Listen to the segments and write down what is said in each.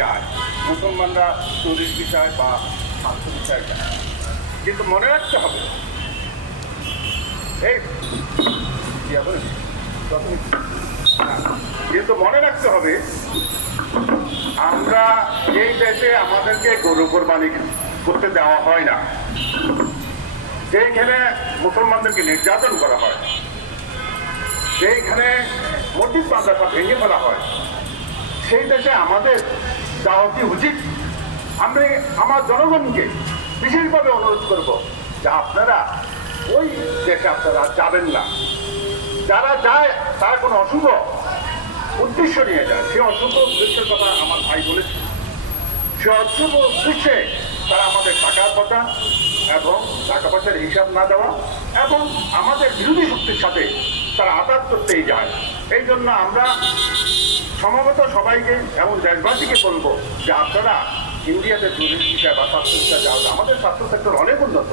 যায়, মুসলমানরা চুরির বিষয় বা স্বাস্থ্য বিষয় যায়। কিন্তু মনে রাখতে হবে এই কিন্তু মনে রাখতে হবে আমরা এই দেশে আমাদেরকে গরু কোরবানি করতে দেওয়া হয় না, যেইখানে মুসলমানদেরকে নির্যাতন করা হয়, যেইখানে মসজিদ মাদ্রাসা ভেঙে ফেলা হয়, সেই দেশে আমাদের যাওয়া কি উচিত? আমি আমার জনগণকে বিশেষভাবে অনুরোধ করব যে আপনারা ওই দেশে আপনারা যাবেন না। যারা যায় তারা কোনো অশুভ উদ্দেশ্য নিয়ে যায়, সে অশুভ উদ্দেশ্যের কথা আমার ভাই বলেছে। সে অশুভ উদ্দেশ্যে তারা আমাদের টাকা পয়সা এবং টাকা পয়সার হিসাব না দেওয়া এবং আমাদের বিরোধী শক্তির সাথে তারা আঘাত করতেই যায়। এই জন্য আমরা সমবেত সবাইকে এবং দেশবাসীকে বলবো যে আপনারা ইন্ডিয়াতে টুরিস্ট ভিসা বা স্বাস্থ্য ভিসা যাও। আমাদের স্বাস্থ্য সেক্টর অনেক উন্নত,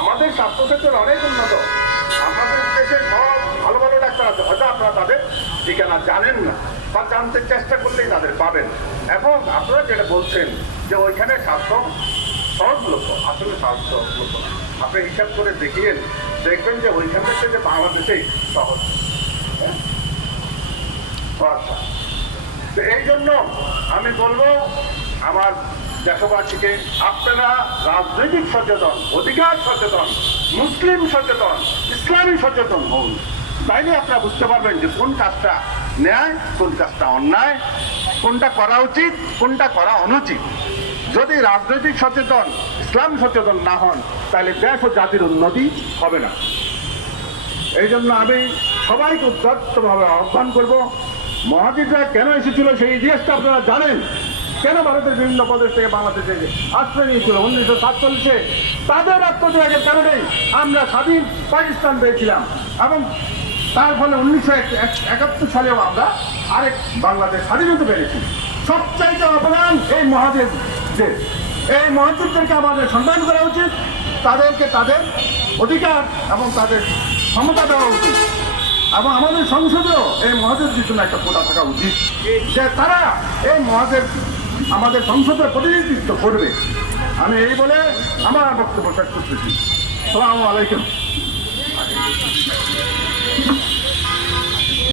আমাদের স্বাস্থ্য সেক্টর অনেক উন্নত। আমাদের দেশে সব ভালো ভালো ডাক্তার আছে, হয়তো আপনারা তাদের ঠিকানা জানেন না বা জানতে চেষ্টা করলেই তাদের পাবেন। এবং আপনারা যেটা বলছেন যে ওইখানে স্বাস্থ্য সহজলভ্য, আসলে সহজলভ্য না। আপনি হিসাব করে দেখিয়ে দেখবেন যে ওইখানের থেকে বাংলাদেশেই সহজ। আচ্ছা, তো এই জন্য আমি বলবো আমার দেশবাসীকে, আপনারা রাজনৈতিক সচেতন, অধিকার সচেতন, মুসলিম সচেতন, ইসলামী সচেতন হন। তাইলে আপনারা বুঝতে পারবেন যে কোন কাজটা ন্যায়, কোন কাজটা অন্যায়, কোনটা করা উচিত, কোনটা করা অনুচিত। যদি রাজনৈতিক সচেতন, ইসলাম সচেতন না হন, তাহলে দেশ ও জাতির উন্নতি হবে না। এই জন্য আমি সবাইকে উদ্যতভাবে আহ্বান করব, মহাজিররা কেন এসেছিল সেই ইতিহাসটা আপনারা জানেন। কেন ভারতের বিভিন্ন প্রদেশ থেকে বাংলাদেশে আশ্রয় নিয়েছিল 1947-এ? তাদের আত্মত্যাগের কারণেই আমরা স্বাধীন পাকিস্তান পেয়েছিলাম এবং তার ফলে 1971 সালেও আমরা আরেক বাংলাদেশ স্বাধীন হতে পেরেছি। সবচাইতে অবদান এই মহাজিরদের। এই মহাজিরদেরকে আমাদের সম্মান করা উচিত, তাদেরকে তাদের অধিকার এবং তাদের ক্ষমতা দেওয়া উচিত। এবং আমাদের সংসদেও এই মহাজিরদের জন্য একটা কোটা থাকা উচিত, যে তারা এই মহাজির আমাদের সংসদের প্রতিনিধিত্ব করবে। আমি এই বলে আমার বক্তব্য শেষ করতেছি। আসসালামু আলাইকুম।